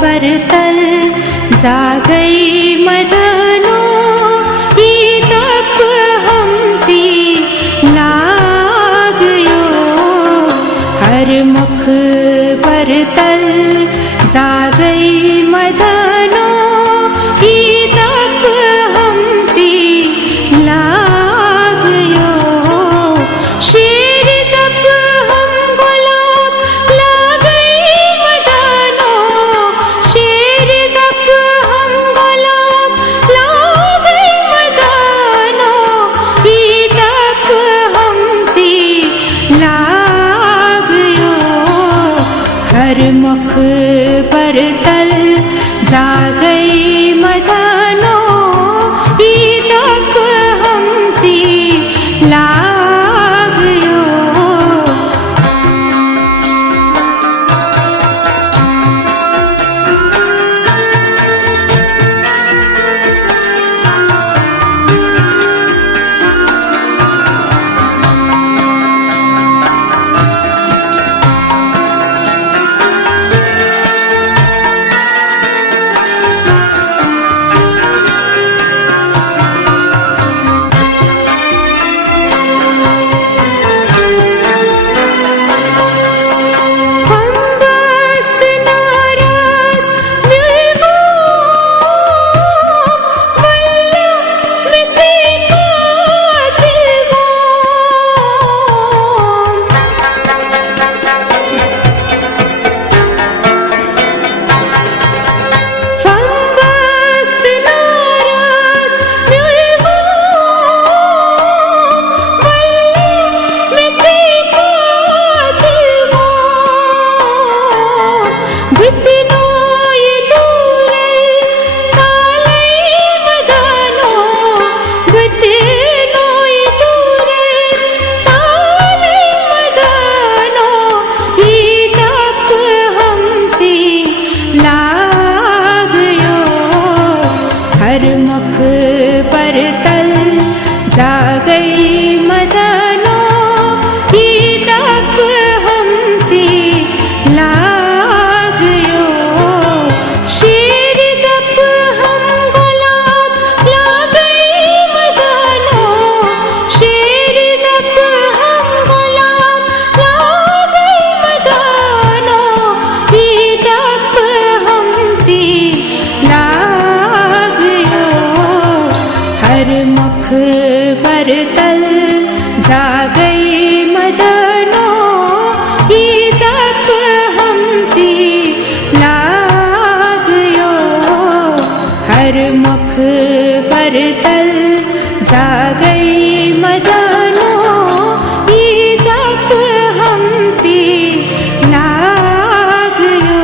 पर तल जा गई मदनो ई तप हमती लागयो हर मुख पर तल जा गई मदनो ई तप हमती लागयो शेर तप हम गुलाब लागई मदनो शेर तप हम गुलाब लागई मदनो ई तप हमती लागयो हर मुख पर तल जा गई मदनो ई तप हमती लागयो हर मुख पर तल जा गई मदनो ई तप हमती लागयो शेर तप हम गुलाब लागई मदनो शेर तप हम गुलाब लागई मदनो ई तप हमती लागयो हर मुख पर तल जा गई मदनो ई तप हमती लागयो हर मुख पर तल जा गई मदनो ई तप हमती लागयो।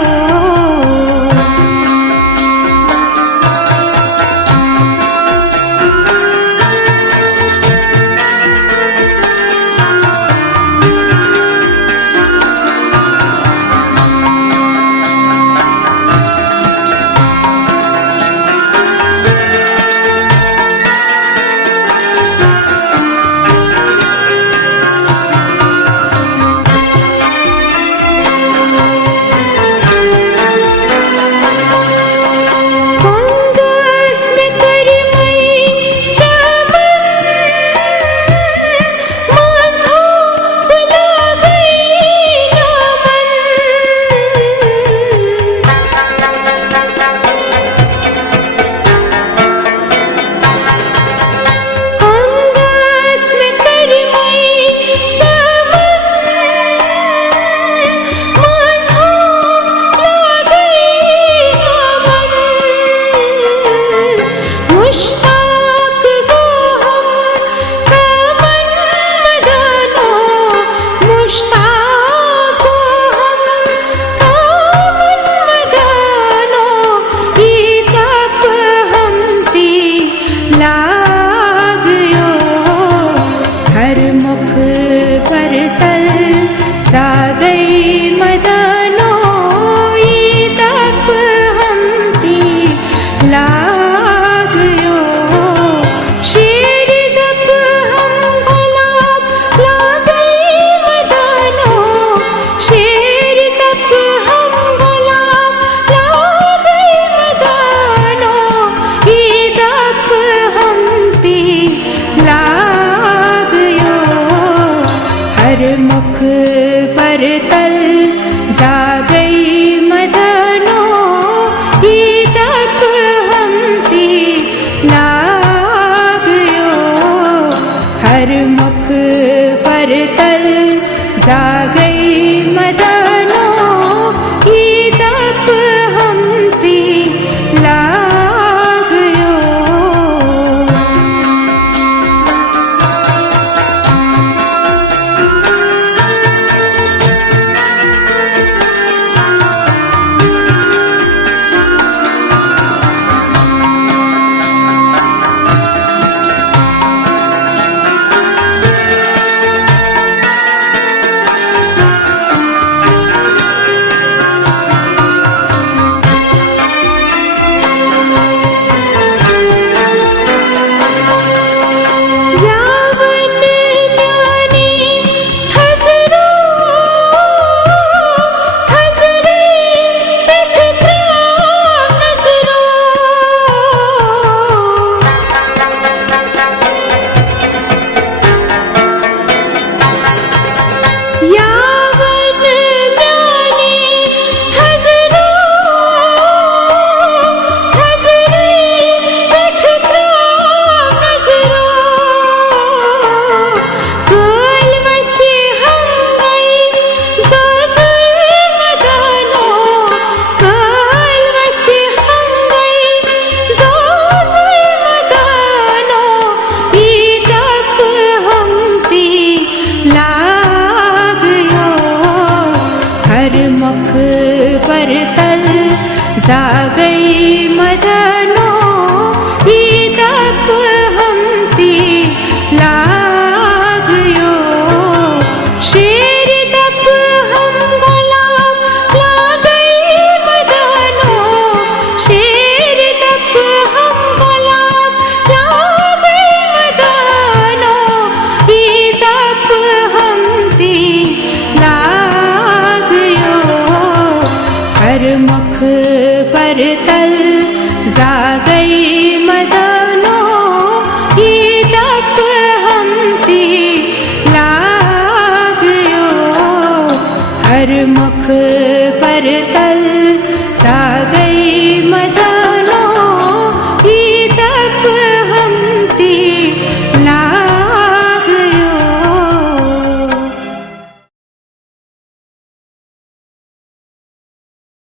जा गई मदनो ही तप हमती लागयो शेर तप हम गुलाम लागई मदनो शेर तप हम गुलाम लागई मदनो ही तप हमती लागयो हर मुख पर तल जा